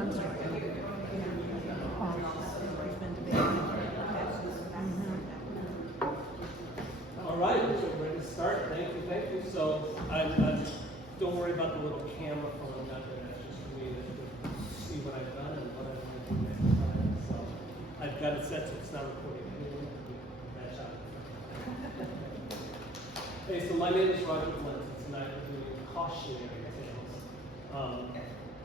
one story. All right, we're ready to start. Thank you. So, don't worry about the little camera phone out there. That's just for me to see what I've done and what I'm going to do next time. So, I've got it set so it's not recording anyone. Bad shot. Hey, so my name is Roger Flint. Tonight we're doing cautionary tales.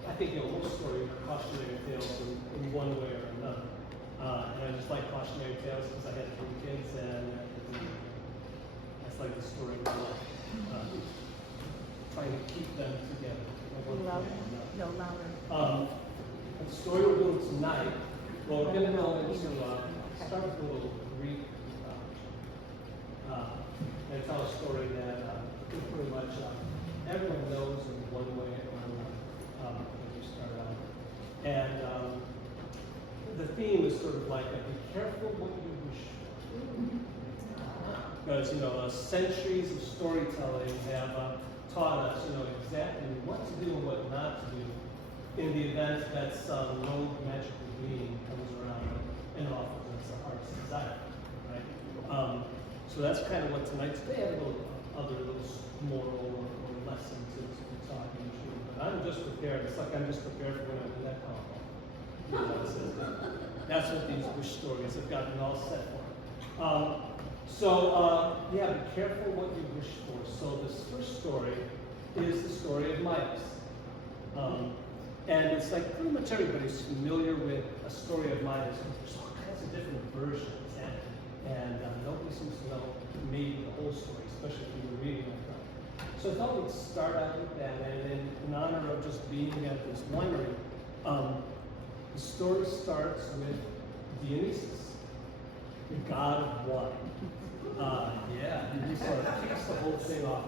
I think most stories are cautionary tales in one way or another. And I just like cautionary tales because I had 3 kids and that's like the story of my life. Trying to keep them together. No louder. The story we're doing tonight, well, we're going to go into, start with a little Greek, and tell a story that pretty much everyone knows in one way or another when you start out. And the theme is sort of like, be careful what you wish for. Because, centuries of storytelling have taught us, exactly what to do and what not to do in the event that some no magical being comes around and offers us a heart's desire, right? So that's kind of what tonight's today. I have a little other little moral or lesson to talk usually, but I'm just prepared. It's like I'm just prepared for when I do that call. That's what these wish stories have gotten all set for. Be careful what you wish for. So this first story is the story of Midas. And it's like pretty much everybody's familiar with a story of Midas. There's all kinds of different versions, and nobody seems to know maybe the whole story, especially if you were reading it. So I thought we'd start out with that, and in honor of just being at this winery, the story starts with Dionysus, the god of wine. He sort of kicks the whole thing off.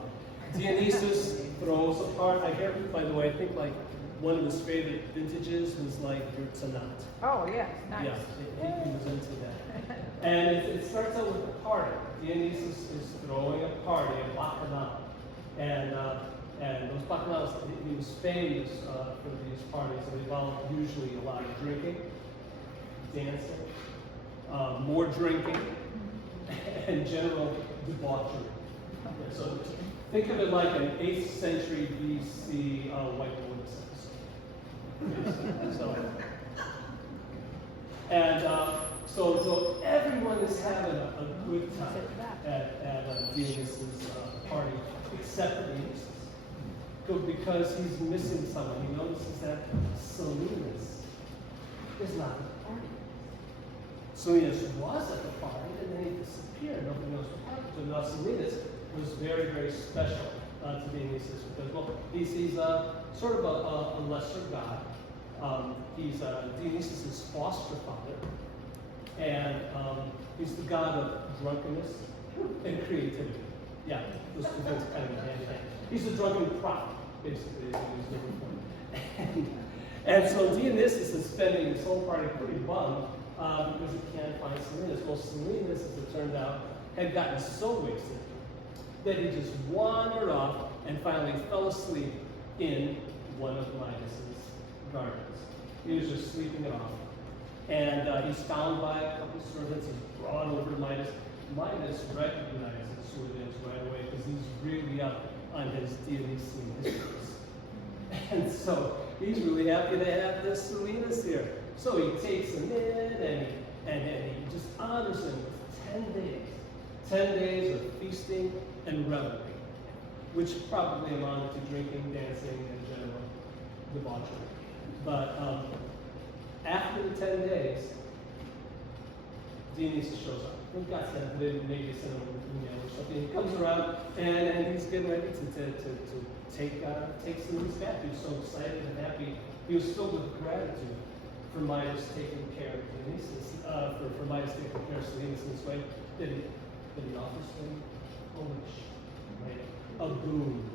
Dionysus throws a party. I hear, by the way, I think like one of his favorite vintages was like your Tanat. Oh, yeah, nice. Yeah, he was into that. And it starts out with a party. Dionysus is throwing a party, a bacchanal. And those bacchanals, he was famous for these parties that involved usually a lot of drinking, dancing, more drinking, and general debauchery. So think of it like an 8th century BC white woman. So everyone is having a good time at Dionysus' party, except Dionysus, because he's missing someone. He notices that Salinas is not at the party. Salinas was at the party, and then he disappeared. Nobody knows what happened to him. Now Salinas was very, very special to Dionysus because, well, he's sort of a lesser god. He's Dionysus' foster father, and he's the god of drunkenness and creativity. Yeah, those two things kind of hand in hand. He's the drunken prophet, basically, is what he's looking for. And so Dionysus is spending his whole party pretty bummed because he can't find Salinas. Well, Salinas, as it turned out, had gotten so wasted that he just wandered off and finally fell asleep in one of Midas's gardens. He was just sleeping it off. And he's found by a couple servants and brought over to Midas. Midas recognizes who it is right away because he's really up on his Dionysian histories. And so he's really happy to have this Salinas here. So he takes him in and he just honors him with 10 days. 10 days of feasting and revelry, which probably amounted to drinking, dancing, and general debauchery. But after the 10 days, Dionysus shows up. We've got sent, maybe sent him an email or something. He comes around and he's getting ready to take Salinas back. He was so excited and happy. He was filled with gratitude for Midas taking care of Dionysus, for Midas taking care of Salinas in this way, that he offers him a wish, right? A boon.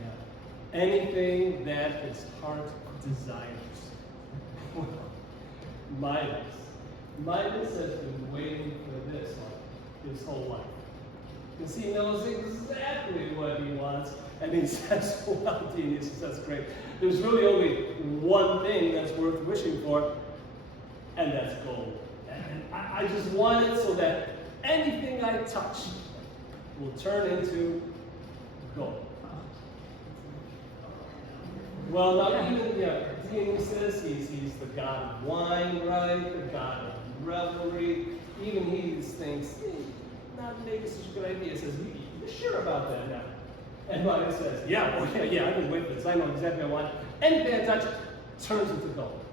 Yeah. Anything that his heart desires. Midas has been waiting for this his whole life. because he knows exactly what he wants. And he says, well, Dionysus, that's great. There's really only one thing that's worth wishing for, and that's gold. And I just want it so that anything I touch will turn into gold. Well, now even Dionysus, he's the god of wine, right? The god of revelry. Even he thinks, not maybe such a good idea. He says, you're sure about that now? And Midas says, yeah, I've been with this. I know exactly what I want. Anything I touch turns into gold.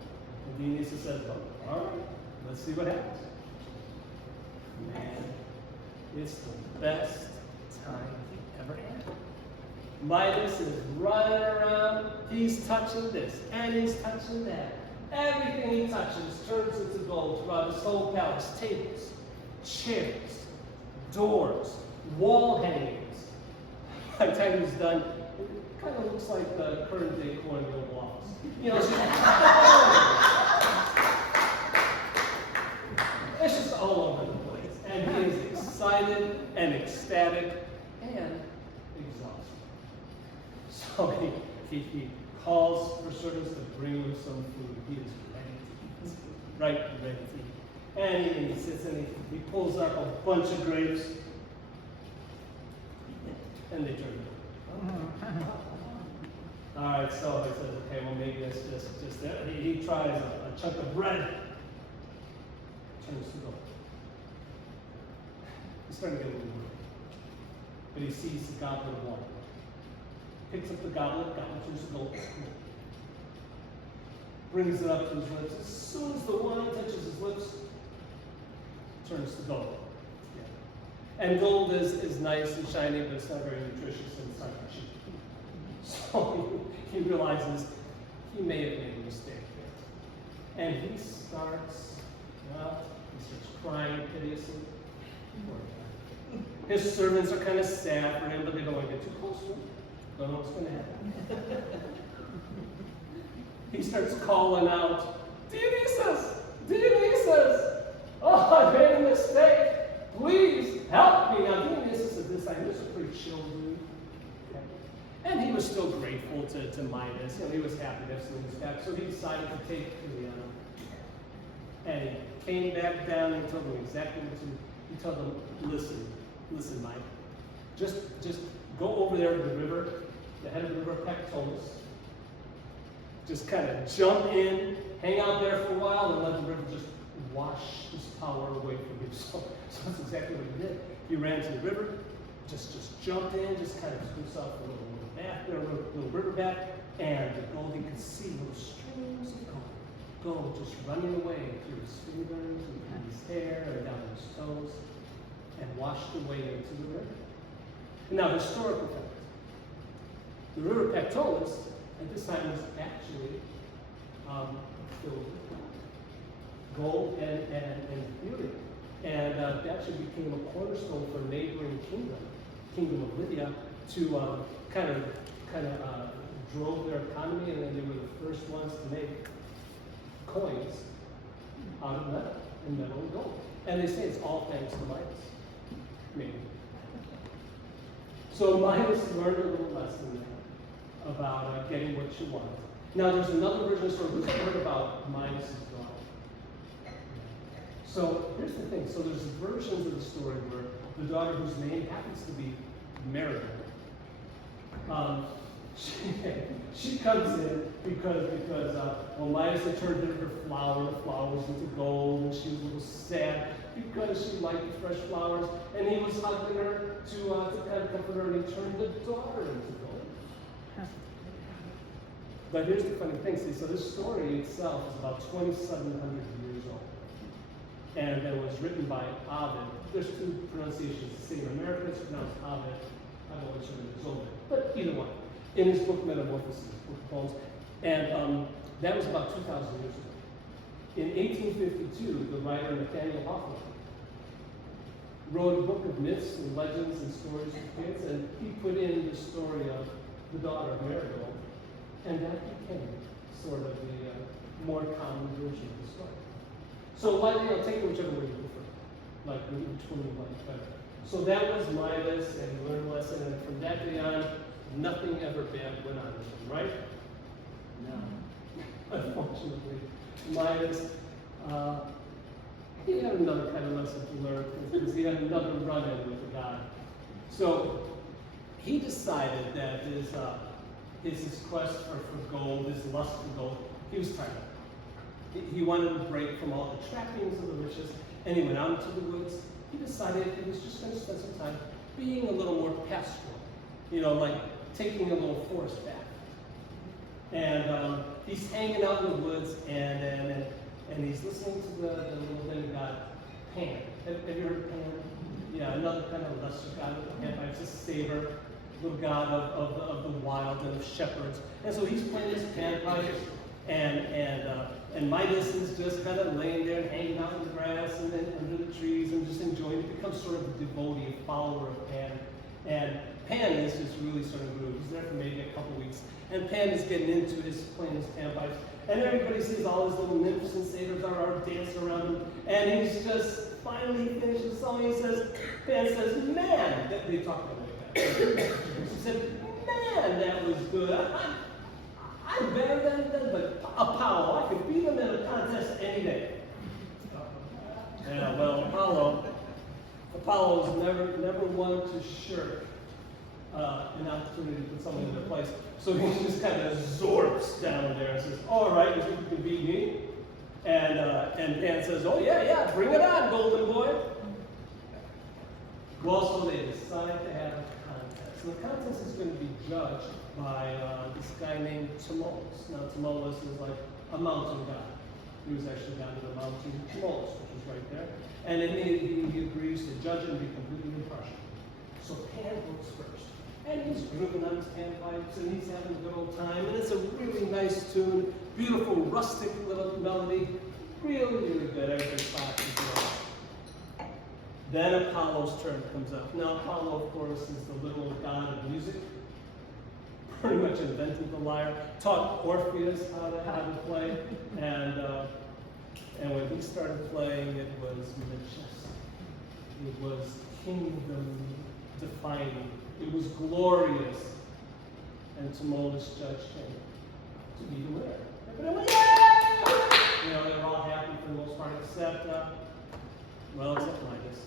And Dionysus says, well, all right, let's see what happens. Man, it's the best time he ever had. Midas is running around. He's touching this, and he's touching that. Everything he touches turns into gold throughout his whole palace. Tables, chairs, doors, wall hangings. By the time he's done, it kind of looks like the current day colonial walls. It's just all over the place. And he is excited and ecstatic and exhausted. So he calls for servants to bring him some food. He is ready to eat. Right, ready to eat. And he sits and he pulls up a bunch of grapes. And they turn it. All right, so he says, okay, well maybe it's just that. He tries a chunk of bread. Turns to gold. He's starting to get a little worried. But he sees the goblet of water. Picks up the goblet turns to gold. Brings it up to his lips. As soon as the wine touches his lips, turns to gold. And gold is nice and shiny, but it's not very nutritious and it's not very cheap. So he realizes he may have made a mistake there. And he starts crying piteously. His servants are kind of sad for him, but they don't want to get too close to him. Don't know what's going to happen. He starts calling out, Dionysus! Dionysus! Oh, I made a mistake! Please help me. Now, Dionysus at this time, he was a pretty chill dude. Okay. And he was still grateful to Midas. He was happy to have seen his back. So he decided to take the and he came back down and told them exactly what to do. He told them, listen, Mike. Just go over there to the river, the head of the river Pactolus. Just kind of jump in, hang out there for a while, and let the river just wash his power away from you. So that's exactly what he did. He ran to the river, just jumped in, just kind of took himself a little bath there, a little river bath, and the gold, he could see little streams of gold just running away through his fingers and through his hair and down his toes, and washed away into the river. Now, historical fact. The river Pactolus at this time was actually filled with gold and beauty. And that actually became a cornerstone for a neighboring kingdom of Lydia, to kind of drove their economy, and then they were the first ones to make coins out of metal and gold. And they say it's all thanks to Midas. Maybe. So Midas learned a little lesson there about getting what you want. Now there's another version of the story. Who's heard about Midas' daughter? So here's the thing. So there's versions of the story where the daughter, whose name happens to be Marigold, she comes in because Midas had turned her flowers into gold, and she was a little sad because she liked the fresh flowers, and he was hugging her to kind of comfort her, and he turned the daughter into gold. But here's the funny thing, see, so this story itself is about 2,700 years old. And it was written by Ovid. There's two pronunciations. The same in America, it's pronounced Ovid. I'm always sure it's older. But either one. In his book Metamorphoses, book of poems. And that was about 2,000 years ago. In 1852, the writer Nathaniel Hawthorne wrote a book of myths and legends and stories for kids, and he put in the story of the daughter of Marigold, and that became sort of the more common version of the story. So take it whichever way you prefer, like which one you like better. So that was Midas, and he learned a lesson, and from that day on, nothing ever bad went on with him, right? No. Unfortunately, Midas, he had another kind of lesson to learn because he had another run-in with the god. So he decided that his quest for gold, his lust for gold, he was tired of it. He wanted to break from all the trappings of the riches, and he went out into the woods. He decided he was just going to spend some time being a little more pastoral, like taking a little forest bath. And he's hanging out in the woods, and he's listening to the little demigod Pan. Have you heard of Pan? Yeah, another kind of lesser god with the panpipes, a saver, little god of the wild and of shepherds. And so he's playing his panpipes, and Midas is just kind of laying there and hanging out in the grass and then under the trees and just enjoying it. Becomes sort of a devotee, a follower of Pan. And Pan is just really sort of rude. He's there for maybe a couple weeks. And Pan is getting into his playing his panpipes. And everybody sees all his little nymphs and satyrs are dancing around him. And he's just finally finished the song. Pan says, man, they talk like that. He said, man, that was good. I'm better than Apollo. I could beat him in a contest any day. Yeah, well, Apollo is never one to shirk an opportunity to put someone in their place. So he just kind of zorps down there and says, all right, you think you can beat me? And Pan says, oh yeah, bring it on, golden boy. Well, so they decide to have a contest. And the contest is going to be judged by this guy named Tmolus. Now, Tmolus is like a mountain god. He was actually down to the mountain Tmolus, which is right there. And then he agrees to judge it and be completely impartial. So Pan goes first. And he's grooving on his panpipes, and he's having a good old time. And it's a really nice tune, beautiful, rustic little melody. Really, really good. Everybody's clapping. Then Apollo's turn comes up. Now, Apollo, of course, is the little god of music. Pretty much invented the lyre, taught Orpheus how to play, and when he started playing, it was majestic. It was kingdom-defining. It was glorious, and Tmolus judged him to be the winner. Everybody went, yay! They were all happy for the most part, except Midas.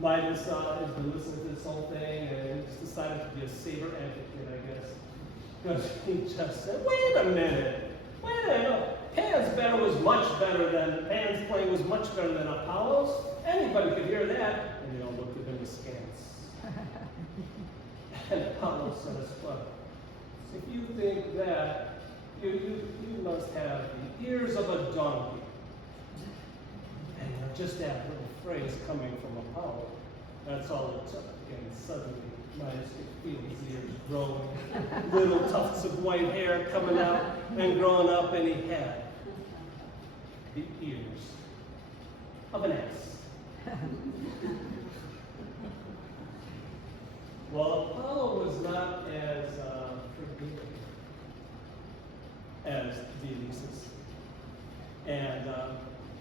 Midas has been listening to this whole thing and just decided to be a saber advocate, I guess. Because he just said, wait a minute. Pan's playing was much better than Apollo's. Anybody could hear that. And they all looked at him askance. And Apollo says, well, if you think that, you must have the ears of a donkey. And just that little phrase coming from Apollo, that's all it took. And suddenly, Midas could feel his ears growing, little tufts of white hair coming out and growing up, and he had the ears of an ass. Well, Apollo was not as forgiving as Dionysus, and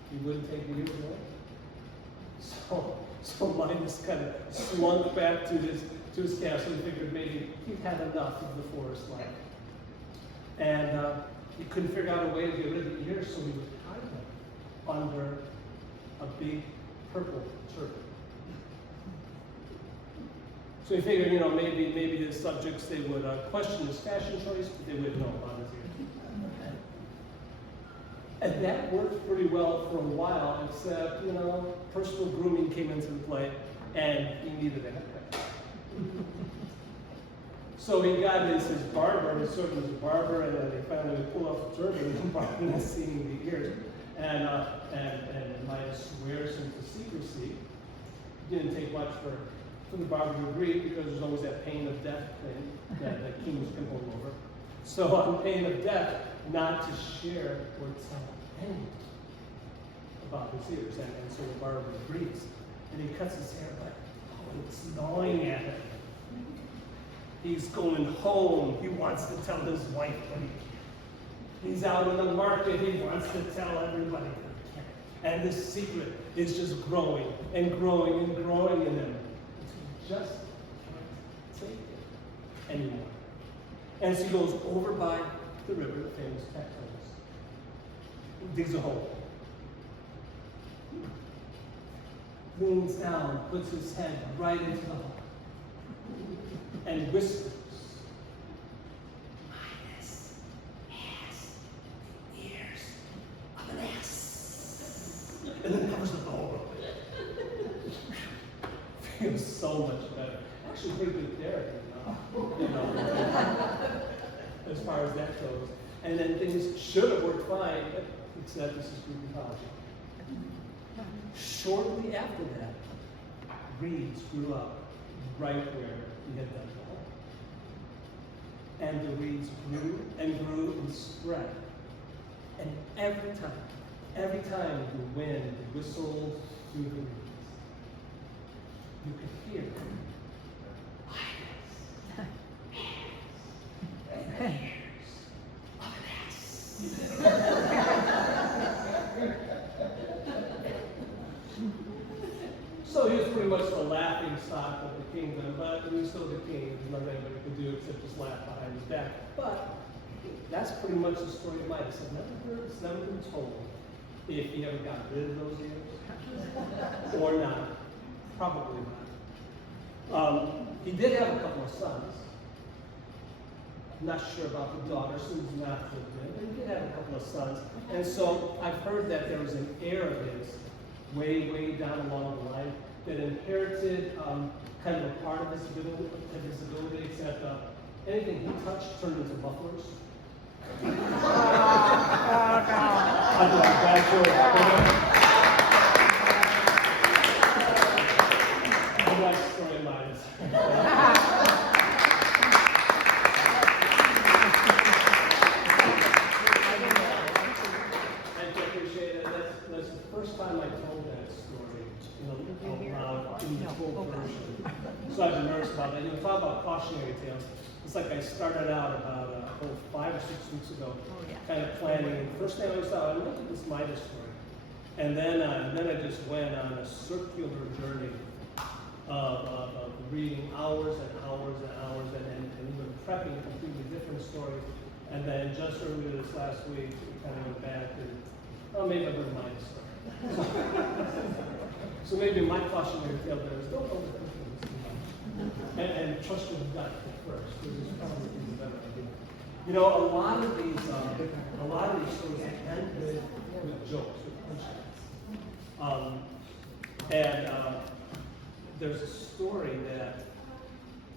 he wouldn't take the ears away. So Midas kind of slunk back to his castle and figured maybe he'd had enough of the forest life. And he couldn't figure out a way to get rid of the ears, so he would hide them under a big purple turban. So he figured, maybe the subjects, they would question his fashion choice, but they wouldn't know about his ears. And that worked pretty well for a while, except, personal grooming came into the play, and he needed a haircut. So he got his barber, his servant's barber, and then they finally pull off the turban, and the barber is seeing the ears. And Midas swears him to secrecy. Didn't take much for the barber to agree, because there's always that pain of death thing that kings can hold over. So on pain of death, not to share or tell anyone about his ears. And so the barber agrees. And he cuts his hair back. Oh, it's gnawing at him. He's going home. He wants to tell his wife what he can. He's out in the market. He wants to tell everybody what he can. And this secret is just growing and growing and growing in them. He just can't take it anymore. And so he goes over by the river, the famous Cautionary, digs a hole, leans down, puts his head right into the hole, and whispers, "Midas has the ears of an ass," and then covers up the hole. Feels so much better. Actually, pretty good therapy, you know, as far as that goes. And then things should have worked fine, except this is Greek mythology. Shortly after that, reeds grew up right where he had done the hole. And the reeds grew and spread. And every time the wind whistled through the reeds, you could hear So he was pretty much the laughing stock of the kingdom, but he was still the king. There's nothing anybody could do except just laugh behind his back. But that's pretty much the story of Midas. It's never been told if he ever got rid of those ears or not. Probably not. He did have a couple of sons. I'm not sure about the daughter, so he's not so good, but he did have a couple of sons. And so I've heard that there was an heir of his, way down along the line, that inherited kind of a part of his ability, except anything he touched turned into buffaloes. Oh, no. I do a bad joke. I like story of Midas. First time I told that story out loud in the full version. So I've been nervous about that. You know, talk about cautionary tales. It's like I started out about 5 or 6 weeks ago, kind of planning. And the first thing I thought, I'm going to do this Midas story. And then I just went on a circular journey of reading hours and hours and hours and even prepping completely different stories. And then just earlier this last week, we kind of went back and, maybe I'll do a Midas story. So maybe my cautionary tale there is don't overthink things too much. And trust your gut at first, because it's probably a better idea. You know, a lot of these stories end with jokes, with punchlines. There's a story that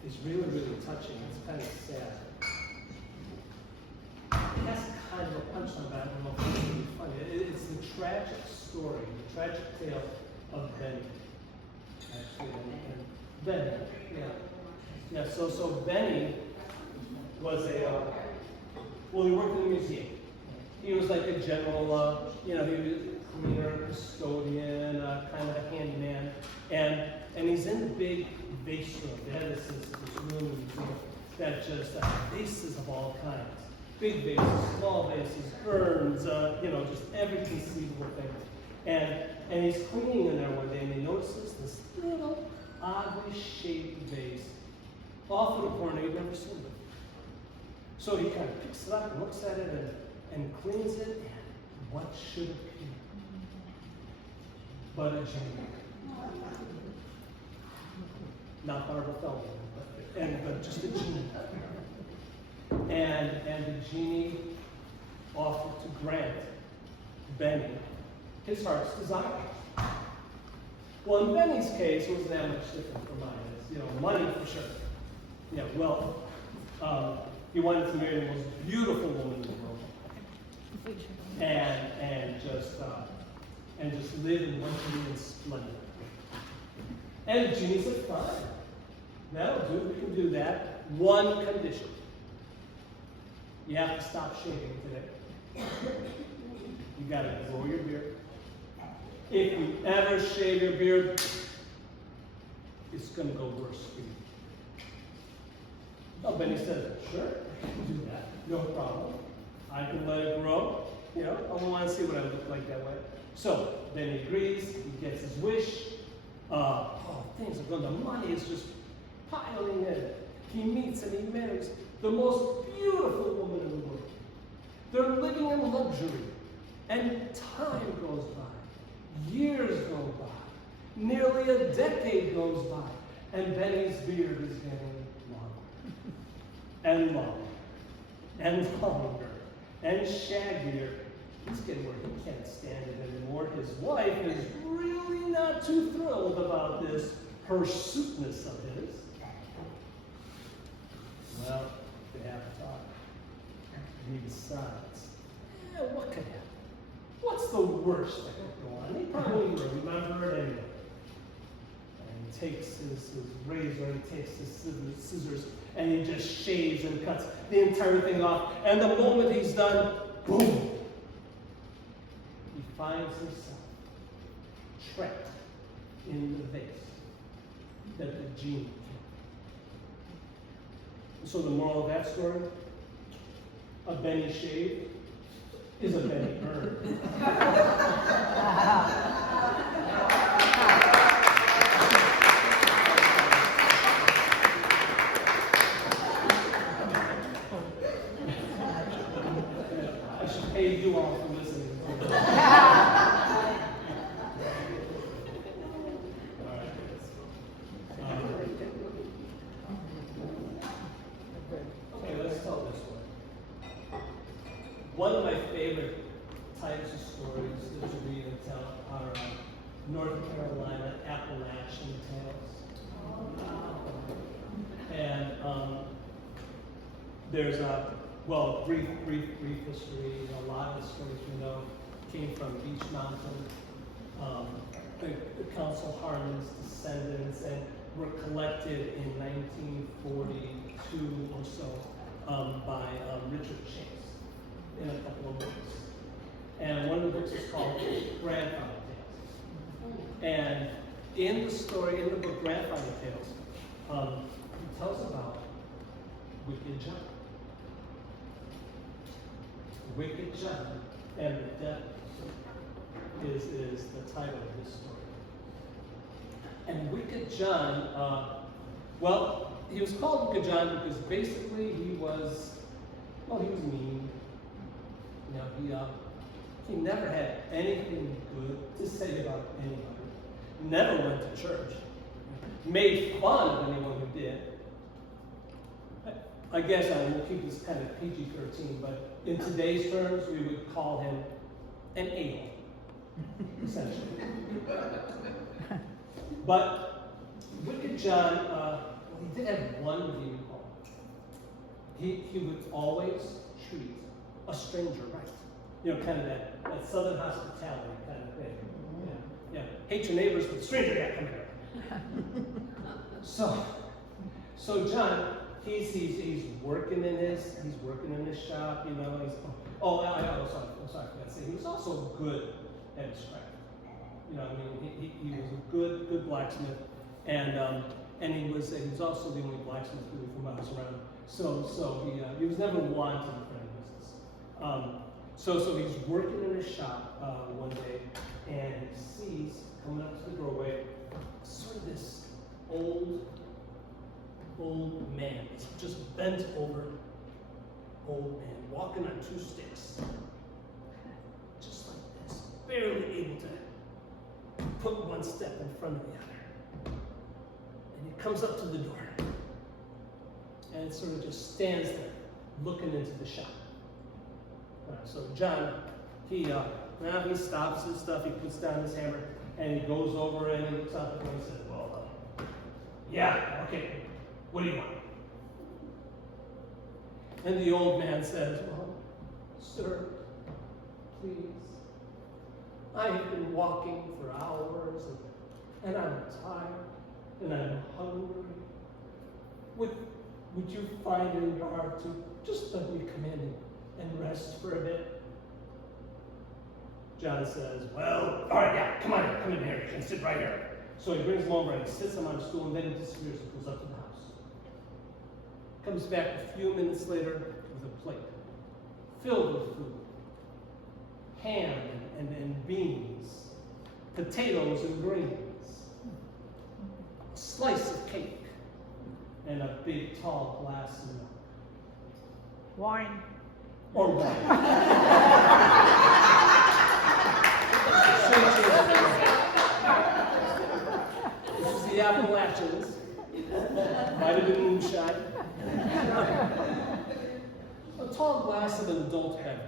is really, really touching. It's kind of sad. It has kind of a punchline, but I don't know if it's really funny. It's the tragic story, the tragic tale of Benny. Actually, and Benny, yeah. So Benny was he worked in the museum. He was like a general, he was a cleaner, custodian, kind of a handyman, and he's in the big vase room. They had this room in the museum that just vases of all kinds. Big vases, small vases, urns, just every conceivable thing. And he's cleaning in there one day, and he notices this little oddly shaped vase off in a corner he'd never seen before. So he kind of picks it up and looks at it and cleans it, and what should appear but a genie. Not Barbara Feldman, but just a genie. And the genie offered to grant Benny his heart's desire. Well, in Benny's case, it wasn't that much different from mine. Money for sure. Wealth. He wanted to marry the most beautiful woman in the world, and just live in luxury and splendor. And the genie said, "Fine, that'll do. We can do that. One condition: you have to stop shaving today. You got to grow your beard. If you ever shave your beard, it's going to go worse for you." Oh, Benny said, "Sure, I can do that. No problem. I can let it grow. You know, I want to see what I look like that way. So then he agrees, he gets his wish. Things are going, the money is just piling in. He meets and he marries the most beautiful woman in the world. They're living in luxury. And time goes by. Years go by. Nearly a decade goes by. And Benny's beard is getting longer. And longer. And longer. And shaggier. He's getting where he can't stand it anymore. His wife is really not too thrilled about this hirsuteness of his. Well, they have a talk. And he decides, what could happen? What's the worst that could go on? He probably will remember it anyway. And he takes his razor, and he takes his scissors, and he just shaves and cuts the entire thing off. And the moment he's done, boom! He finds himself trapped in the vase that the genie killed. So the moral of that story, a Benny shave is a Benny burn. I should pay you all for listening. Okay, let's tell this one. One of my favorite types of stories that you read and tell are North Carolina Appalachian tales. And there's a, brief history. A lot of the stories we know came from Beach Mountain. The Council Harmon's descendants and were collected in 1942 or so by Richard Chase in a couple of books. And one of the books is called Grandfather Tales. And in the story, in the book Grandfather Tales, he tells about Wicked John. Wicked John and the Devil is the title of this story. And Wicked John, he was called Wicked John because basically he was mean. You know, he never had anything good to say about anybody. Never went to church. Made fun of anyone who did. I guess I will keep this kind of PG-13, but in today's terms, we would call him an a-hole, essentially. But Wicked John, he did have one redeeming quality. He would always treat a stranger right. You know, kind of that Southern hospitality kind of thing. Yeah. Hate your neighbors, but stranger, yeah, come here. So John, he's working in his shop. You know, sorry, I forgot to say he was also good at his craft. You know, I mean, he was a good blacksmith, and he was also the only blacksmith really from miles around. So he was never wanted for any business. So he's working in his shop one day, and he sees coming up to the doorway sort of this old man. It's just bent over old man, walking on two sticks, just like this, barely able to put one step in front of the other. And he comes up to the door, and it sort of just stands there, looking into the shop. So John, he stops his stuff, he puts down his hammer, and he goes over and he looks out the window and says, yeah, okay, what do you want? And the old man says, well, sir, please, I have been walking for hours, and I'm tired, and I'm hungry. Would you find it in your heart to just let me come in and rest for a bit? John says, well, all right, yeah, come in here, and sit right here. So he brings him over and he sits him on a stool, and then he disappears and goes up to the house. Comes back a few minutes later with a plate filled with food. ham and beans, potatoes and greens, a slice of cake, and a big tall glass of milk. Wine. Or wine. This is the Appalachians. Might have been moonshine. A tall glass of an adult beverage.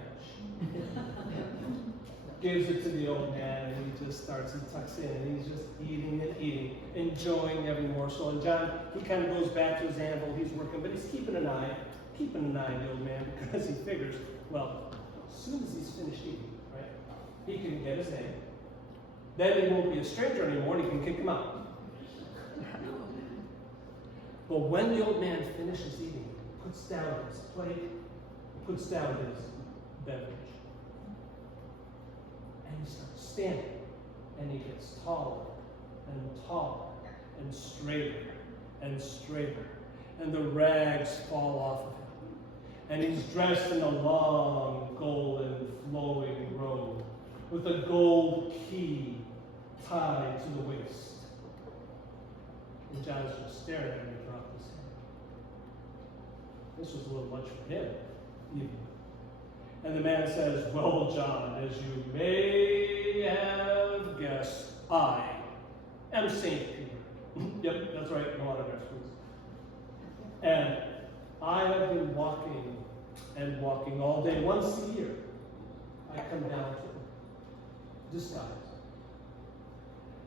Gives it to the old man, and he just starts, he tucks in, and he's just eating and eating, enjoying every morsel. And John, he kind of goes back to his anvil, he's working, but he's keeping an eye on the old man, because he figures, well, as soon as he's finished eating, right, he can get his name. Then he won't be a stranger anymore, and he can kick him out. But when the old man finishes eating, puts down his plate, puts down his beverage, and he starts standing, and he gets taller and taller and straighter, and the rags fall off of him. And he's dressed in a long, golden, flowing robe with a gold key tied to the waist. And John's just staring at him and dropped his head. This was a little much for him, even. And the man says, well, John, as you may have guessed, I am St. Peter. Yep, that's right, no autographs, please. And I have been walking and walking all day. Once a year, I come down to this guy.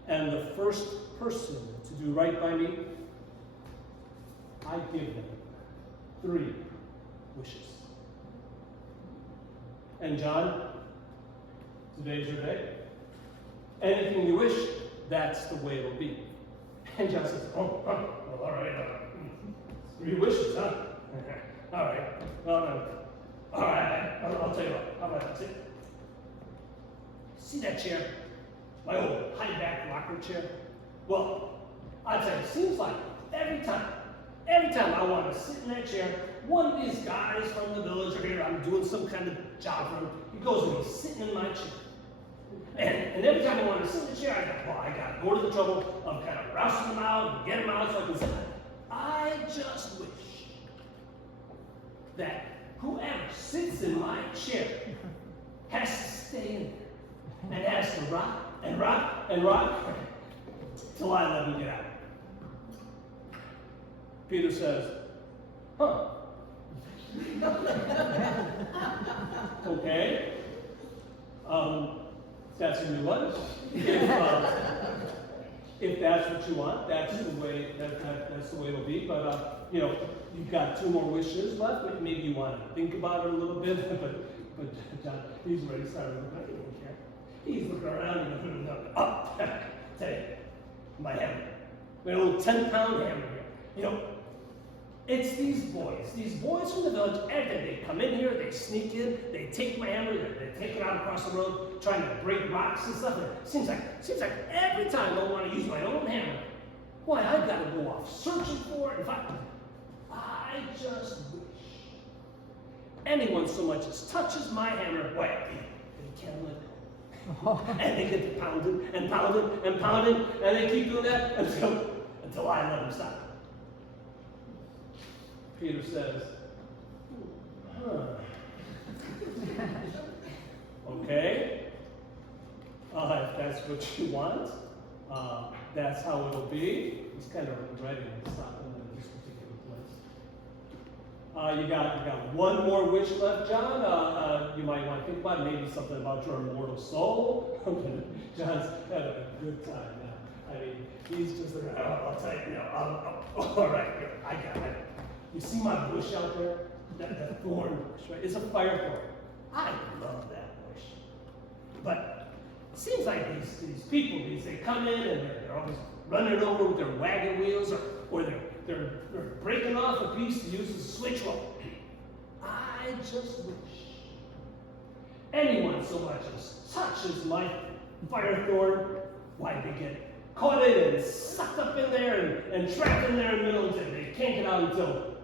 And the first person to do right by me, I give them 3 wishes. And John, today's your day. Anything you wish, that's the way it'll be. And John says, well, all right. 3 wishes, huh? All right. Well, all right. I'll tell you what. How about this? See that chair? My old high-back rocker chair? Well, I tell you, it seems like every time I want to sit in that chair, one of these guys from the village are here, I'm doing some kind of job for him, he goes and he's sitting in my chair. And every time I want to sit in the chair, I got to go to the trouble of kind of rousing him out and get him out so I can sit. I just wish that whoever sits in my chair has to stay in there and has to rock and rock and rock till I let him get out. Peter says, huh. Okay. That's a new one. If that's what you want, that's the way that's the way it'll be. But you've got 2 more wishes left. Maybe you want to think about it a little bit. But John, he's already started looking. I don't care. He's looking around and tell you, my hammer, my old 10-pound hammer here. It's these boys from the village, they come in here, they sneak in, they take my hammer, they take it out across the road, trying to break rocks and stuff. And it seems like every time I want to use my own hammer, why, I've got to go off searching for it and find it. I just wish anyone so much as touches my hammer, why, they can't let go. And they get to pounding and pounding and pounding, and they keep doing that until I let them stop. Peter says, huh. Okay. If that's what you want, that's how it'll be. He's kind of ready to stop in this particular place. You got 1 more wish left, John. You might want to think about it. Maybe something about your immortal soul. John's having a good time now. I mean, he's just like, I'll tell you, all right, I got it. You see my bush out there? That thorn bush, right? It's a fire thorn. I love that bush. But it seems like these people, they come in and they're always running it over with their wagon wheels, or they're breaking off a piece to use as a switch roll. I just wish anyone so much as touches my fire thorn, why, they get caught in and sucked up in there and trapped in there in the middle until they can't get out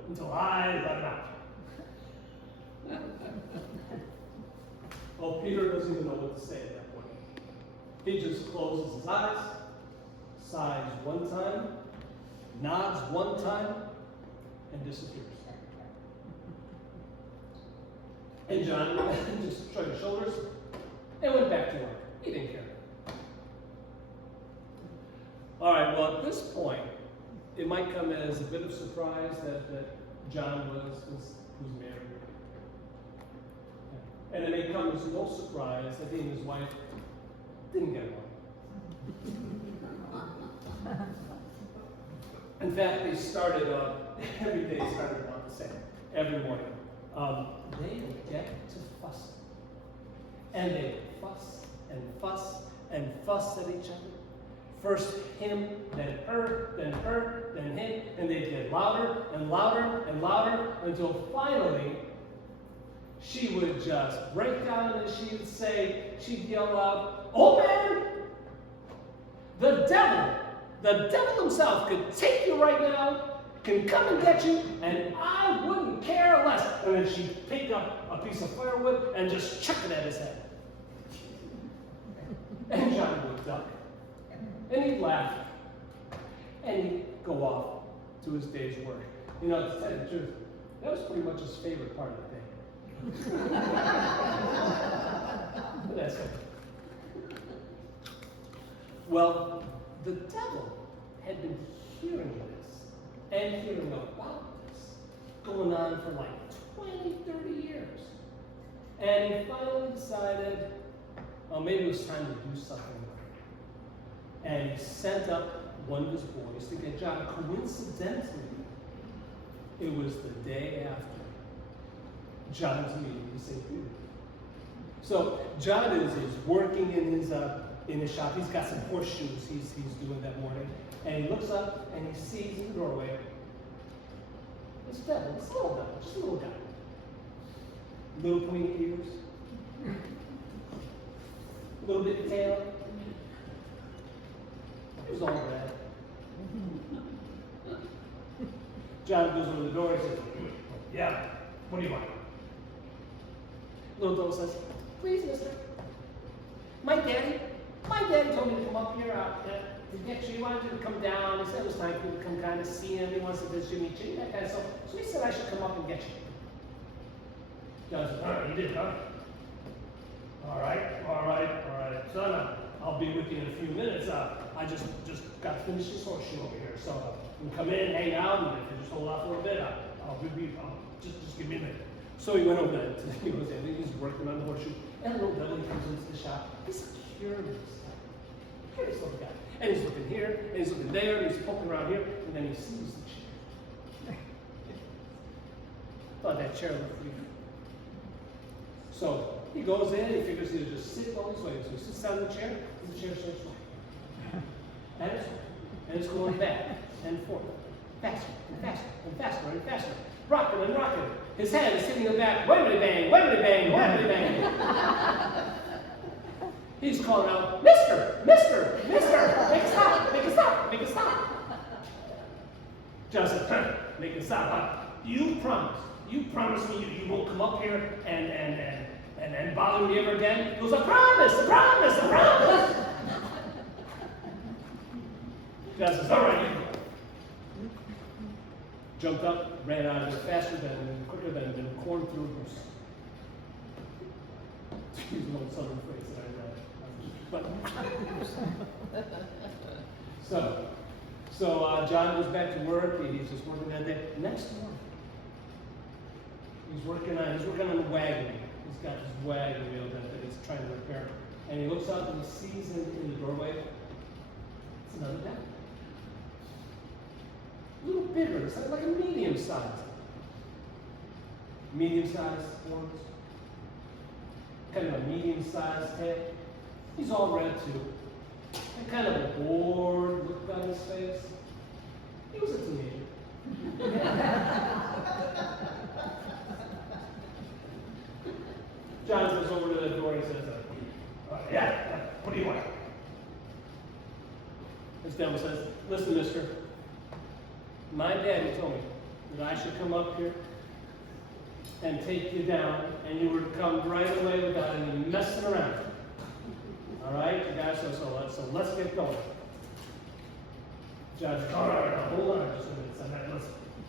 until I let them out. Well, Peter doesn't even know what to say at that point. He just closes his eyes, sighs one time, nods one time, and disappears. And John just shrugged his shoulders and went back to work. He didn't care. All right, well, at this point, it might come as a bit of surprise that John was married. And it may come as no surprise that he and his wife didn't get along. In fact, they started every day started about the same, every morning. They would get to fussing. And they would fuss and fuss and fuss at each other. First him, then her, then her, then him, and they'd get louder and louder and louder until finally she would just break down and she'd yell out, "Oh man, the devil himself could take you right now, can come and get you, and I wouldn't care less." And then she'd pick up a piece of firewood and just chuck it at his head. And John would duck. And he'd laugh. And he'd go off to his day's work. You know, to tell you the truth, that was pretty much his favorite part of the day. But that's it. Well, the devil had been hearing this and hearing about this going on for like 20, 30 years. And he finally decided, well, maybe it was time to do something. And he sent up one of his boys to get John. Coincidentally, it was the day after John's meeting with St. Peter. So John is working in his shop. He's got some horseshoes he's doing that morning. And he looks up and he sees in the doorway this devil, this little devil, just a little guy. Little pointy ears, a little bit of tail. It was all red. John goes over to the door and says, "Yeah, what do you want?" Little devil says, "Please, mister, my daddy told me to come up here to get you. He wanted you to come down. He said it was time for you to come kind of see him. He wants to visit you, meet you, that kind of stuff. So he said I should come up and get you." John says, "All right, you did, huh? All right, son, I'll be with you in a few minutes. I just got to finish this horseshoe over here. So you can come in, hang out, and if you just hold off for a bit, I'll just give me a minute." So he went over there. He goes in. He's working on the horseshoe. And a little devil comes into the shop. He's a curious little guy. And he's looking here, and he's looking there, and he's poking around here, and then he sees the chair. Thought that chair looked pretty good. So he goes in, he figures he'll just sit while he's waiting. So he sits down in the chair, and the chair starts rocking. And it's going back and forth, faster and faster and faster and faster, rocking and rocking. His head is hitting the back, wibbly bang, wibbly bang, wibbly bang. He's calling out, Mister, make it stop, make it stop, make it stop. John said, "Make it stop, huh? You promise me you won't come up here and bother me ever again?" He goes, I promise. John says, "All right, you go." Jumped up, ran out of there quicker than corn through a goose. Excuse an old southern phrase that I read. But so John goes back to work. He's just working that day. Next morning, he's working on the wagon. He's got his wagon wheel that he's trying to repair. And he looks out and he sees in the doorway, it's another devil. A little bigger, it's like a medium size. Medium-sized horns. Kind of a medium-sized head. He's all red too. And kind of a bored look on his face. He was a teenager. John goes over to the door and says, yeah, what do you want? This devil says, "Listen, mister, my daddy told me that I should come up here and take you down, and you were to come right away without any messing around. All right, you guys, so let's get going. John says, all right, hold on just a minute. So now, let's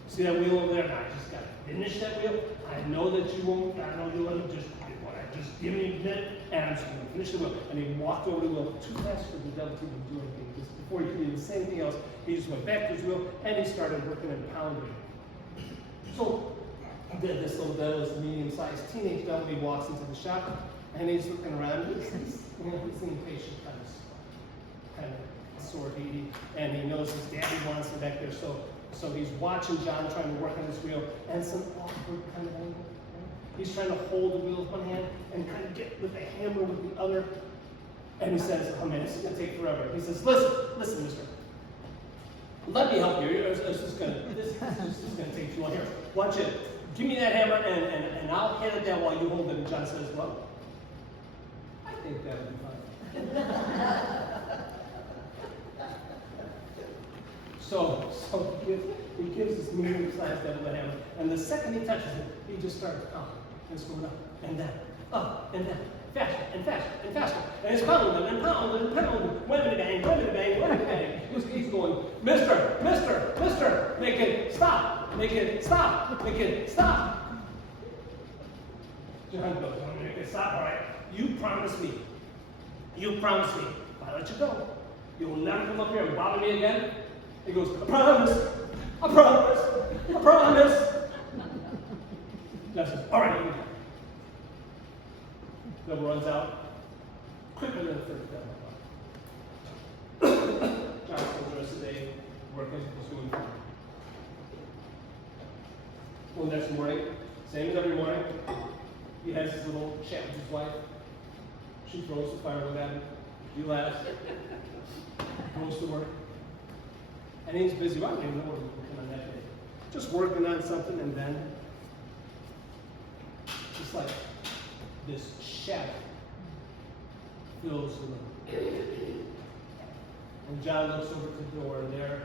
see that wheel over there? Now, I just got to finish that wheel. I know that you won't, I know you'll let me just give me a minute, and I'm just going to finish the wheel. And he walked over the wheel too fast for the devil to even do anything. Just before he could even say anything else, he just went back to his wheel, and he started working and pounding. So this little devil is a medium-sized teenage devil. He walks into the shop, and he's looking around. He's impatient, kind of sort of, and he knows his daddy wants him back there. So he's watching John trying to work on this wheel, and some awkward kind of angle. He's trying to hold the wheel with one hand and kind of get with the hammer with the other. And he says, oh man, this is going to take forever. He says, listen, mister. Let me help you. This is going to take too long. Here, watch it. Give me that hammer and I'll hand it down while you hold it. And John says, well, I think that would be fine. So he gives this medium-sized devil a hammer, and the second he touches it, he just starts up, and it's going up and down, faster and faster and faster, and it's pounding and pounding and pounding, whammy bang, whammy bang, whammy bang. He's going, Mister, make it stop, make it stop, make it stop. John goes, I'm gonna make it stop, all right? You promise me, if I let you go, you will never come up here and bother me again. He goes, I promise. John says, all right, you can go. Devil runs out quicker than the first devil. John spends the rest of the day working, doing fine. Well, next morning, same as every morning, he has his little chat with his wife. She throws the firewood at him. He laughs. Goes to work. And he's busy. I don't even know what he's working on that day. Just working on something, and then just like this shadow fills the room. And John looks over at the door, and there,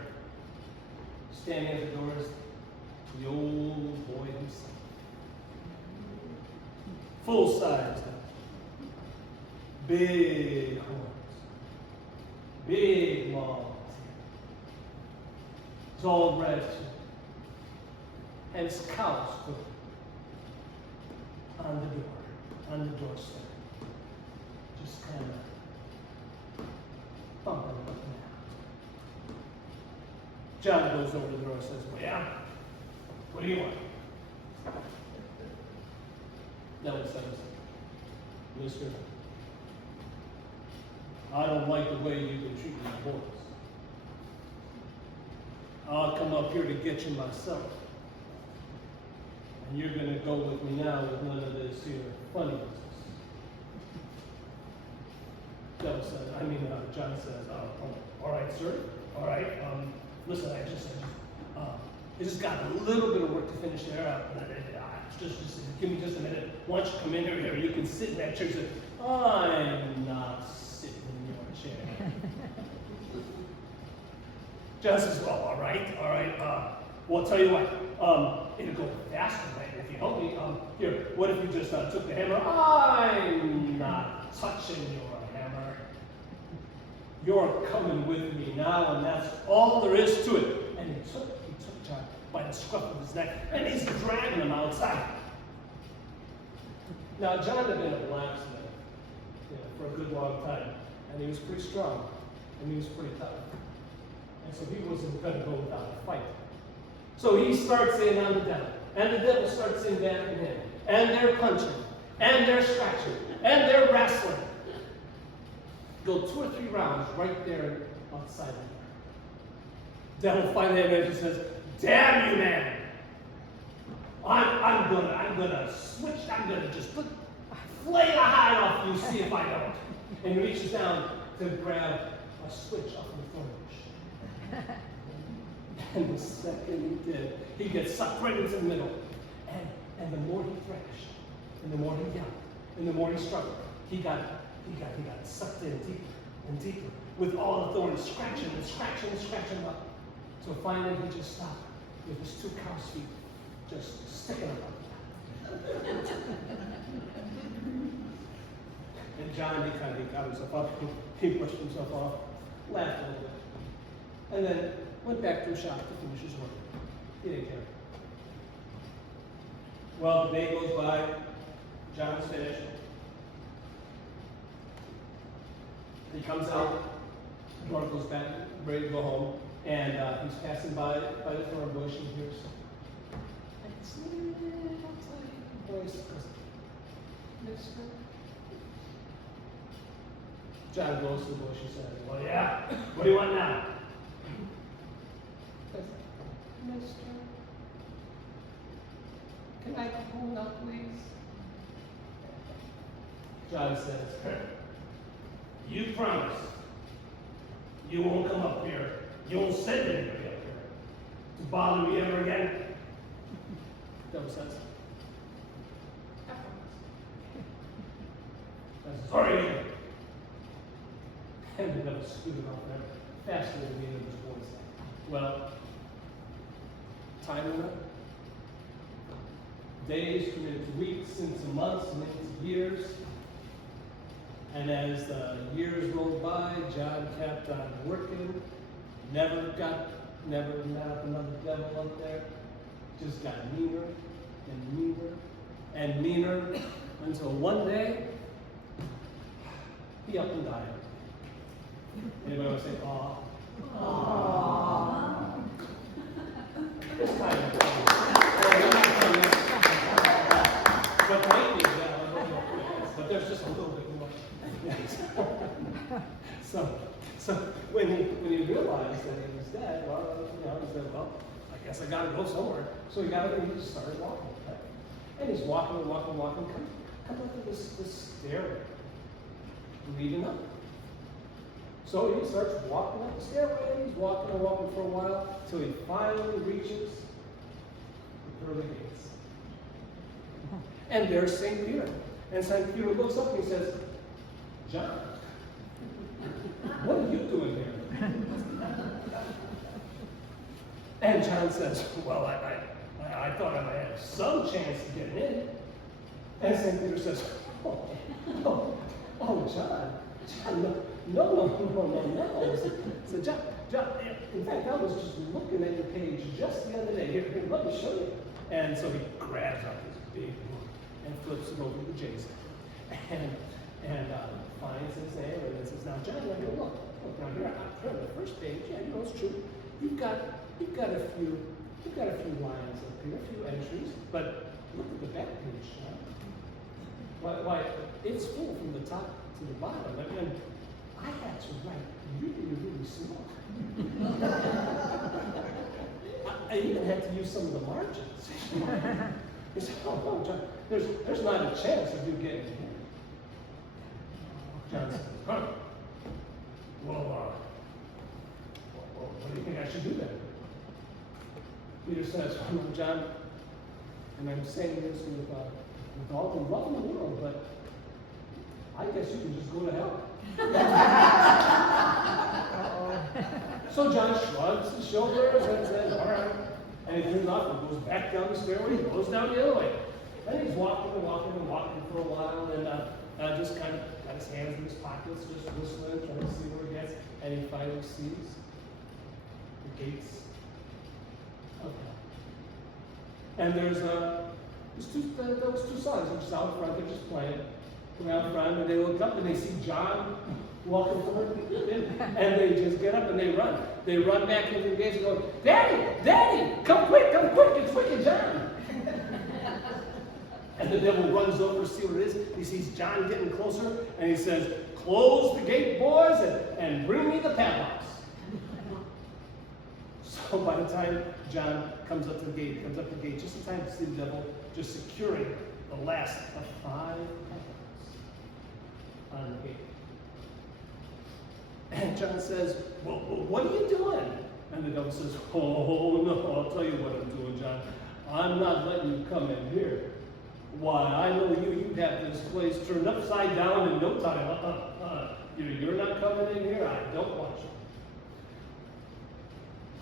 standing at the door, is the old boy himself. Full size, big horns, big long. It's all red, and it's cows on the doorstep, just kind of bumping up and down. John goes over to the door and says, well, yeah, what do you want? Devil says, mister, I don't like the way you've been treating my boys. I'll come up here to get you myself. And you're going to go with me now with none of this here funny business. John says, all right, sir. All right. Listen, I just got a little bit of work to finish there. Just give me just a minute. Why don't you come in here? You can sit in that chair. He said, I'm not sitting in your chair. John says, well, all right. Well, I'll tell you what, it'll go faster, right? If you help me, here, what if you just took the hammer? I'm not touching your hammer. You're coming with me now, and that's all there is to it. And he took John by the scruff of his neck, and he's dragging him outside. Now, John had been a blacksmith for a good long time, and he was pretty strong, and he was pretty tough. And so he wasn't going to go without a fight. So he starts in on the devil, and the devil starts in back at him, and they're punching, and they're scratching, and they're wrestling. Go 2 or 3 rounds right there outside the door. Devil finally says, damn you, man! I'm gonna switch. I'm gonna just flay the hide off you, see if I don't. And he reaches down to grab a switch off the thorn bush. And the second he did, he gets sucked right into the middle. And the more he thrashed, and the more he yelled, and the more he struggled, he got sucked in deeper and deeper with all the thorns scratching him up. So finally he just stopped with his 2 cow's feet just sticking up. John, he got himself up, he pushed himself off, laughed a little bit, and then went back to the shop to finish his work. He didn't care. Well, the day goes by, John's finished. He comes out, the door goes back, ready to go home, and he's passing by the thorn bush and hears this little tiny voice goes, "Mister?" John goes to the bush and says, "Well, yeah, what do you want now?" He says, "Mister, can I come home now, please?" John says, "You promise you won't come up here, you won't send anybody up here to bother me ever again?" Devil says, "I promise." "Sorry." And the devil scooted off there faster than the end of his voice. Well, time went up. Days turned into weeks, into months, and into years. And as the years rolled by, John kept on working. Never met another devil up there. Just got meaner and meaner and meaner until one day he up and died. Anybody want to say, "Aw"? Aww. It's kind of funny. But maybe, but there's just a little bit more. So when he realized that he was dead, well, he said, "Well, I guess I got to go somewhere." So he just started walking, right? And he's walking, come up to this stairway, leading up. So he starts walking up the stairway, and he's walking for a while, till he finally reaches the pearly gates. And there's St. Peter. And St. Peter looks up and he says, "John, what are you doing here?" And John says, "Well, I thought I might have some chance to get in." And St. Peter says, oh, John, no. So John, in fact, I was just looking at your page just the other day. Here, let me show you. And so he grabs out this big book and flips it over to Jason. And finds his name and says, "Now, John, look, now here on the first page, yeah, it's true. You've got a few lines up here, a few entries, but look at the back page, John. Why, it's full from the top to the bottom. And I had to write really small. I even had to use some of the margins." He said, "Oh, John, there's not a chance of you getting in." John says, Well, what do you think I should do then?" Peter says, "Well, John, and I'm saying this with all the love in the world, but I guess you can just go to hell." So John shrugs his shoulders and says, "All right." And he turns off and goes back down the stairway, he goes down the other way. And he's walking for a while, and just kind of got his hands in his pockets, just whistling, trying to see where he gets. And he finally sees the gates of hell. And there's those two sons, which is out front, they're just playing out front, and they look up and they see John walking forward, and they just get up and they run. They run back into the gates and go, Daddy, come quick, it's wicked John." And the devil runs over to see what it is. He sees John getting closer, and he says, "Close the gate, boys, and bring me the padlocks." So by the time John comes up the gate, just in time to see the devil just securing the last of 5 padlocks on the gate. And John says, well, "What are you doing?" And the devil says, "Oh, no, I'll tell you what I'm doing, John. I'm not letting you come in here. Why, I know you'd have this place turned upside down in no time. You're not coming in here. I don't want you."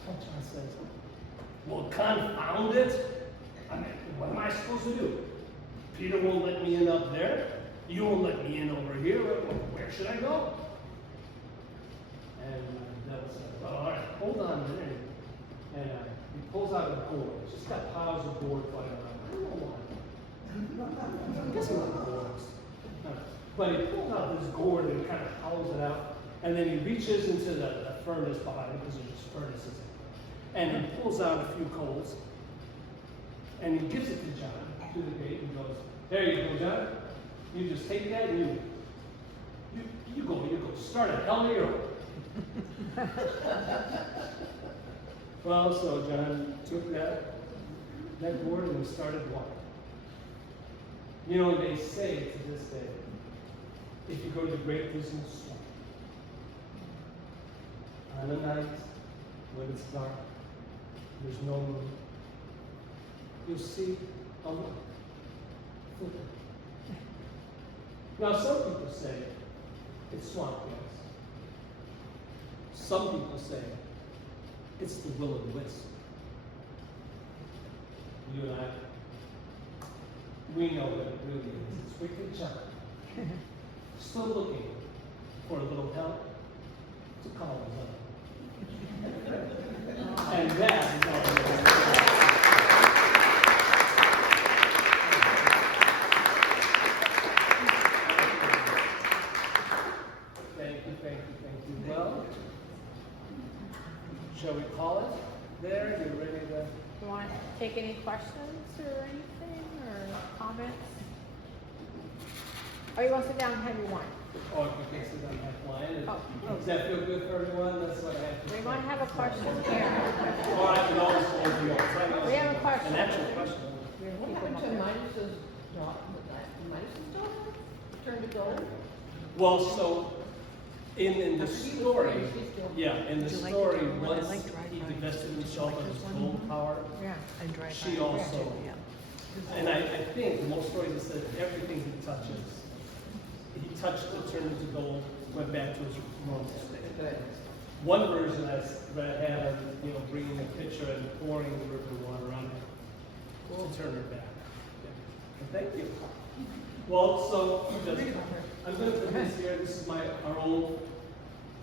And John says, "Well, confound it. I mean, what am I supposed to do? Peter won't let me in up there. You won't let me in over here. Where should I go? And the devil said, well, all right, hold on a minute. And he pulls out a gourd. It's just got piles of gourd flying around. I don't know why. I guess he liked gourds. But he pulls out this gourd and kind of howls it out. And then he reaches into the furnace behind it, because there's just furnaces. And he pulls out a few coals. And he gives it to John through the gate and goes, there you go, John. You just take that and you go. Start a hell of your own. Well, so John took that gourd and he started walking. You know, they say to this day, if you go to the Great Prison Swamp, on a night when it's dark, there's no moon, you'll see a light flicker. Now, some people say it's swamp gas. Some people say it's the will-o-the-wisp. You and I, we know what it really is. It's Wicked John, still looking for a little help to call his own. And that is all. Thank you. Well, shall we call it there? You ready to? You want to take any questions or anything, or comments? Or you want to sit down and have your wine? Oh, if you can't sit down and have wine. Oh. Does that feel good for everyone? That's what I have to say. We want to have a question here. Or I can always hold you up. We have a question. An actual question. What happened to Midas's daughter? Midas's daughter turned to gold? Well, so in the story, in the story, once he divested himself of his gold power, Yeah. she also, and I think most stories it says everything he touched it, turned into gold, went back to his normal state. One version I read had him, bringing a pitcher and pouring the river water on it to turn her back. Yeah. Thank you. Well, so I'm going to put this here. This is our old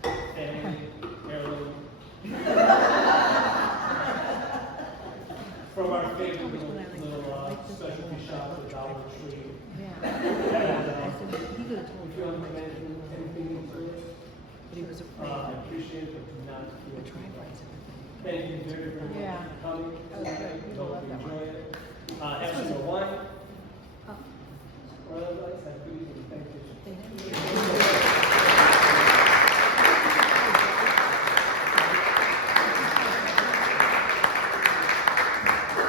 family heirloom. From our favorite little specialty shop, the Dollar Tree. Yeah. And, if you want to put anything into it, But he was I afraid. appreciate it, but do not feel The driveways. Thank you very, very much Yeah. for coming. That was good. People Hope love you that enjoy it. Have some more wine. Or otherwise, have a good evening. Thank you.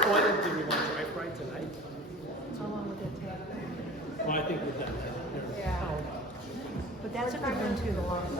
Oh, I didn't think we want to write right tonight. How long would that take? Well, I think we're done. Yeah. But that's a good one too, the long.